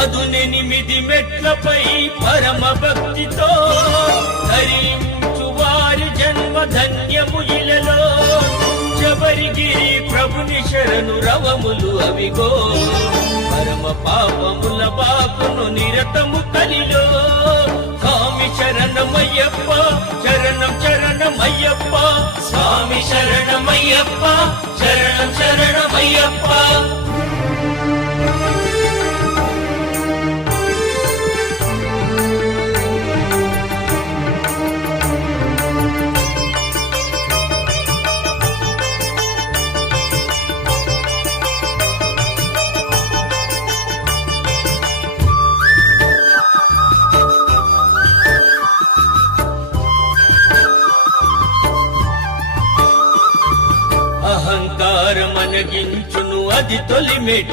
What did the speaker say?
పదునెనిమిది మెట్లపై పరమ భక్తితో ధరించు వారి జన్మ ధన్యము ఇలలో. శబరిగిరి ప్రభుని శరణు రవములు అవిగో, పరమ పాపముల బాపును నిరతము కలిలో. స్వామి శరణమయ్యప్ప, శరణం శరణమయ్యప్ప, స్వామి శరణమయ్యప్ప, శరణం శరణమయ్యప్ప. అహంకారమనగించును అది తొలిమెట్టు,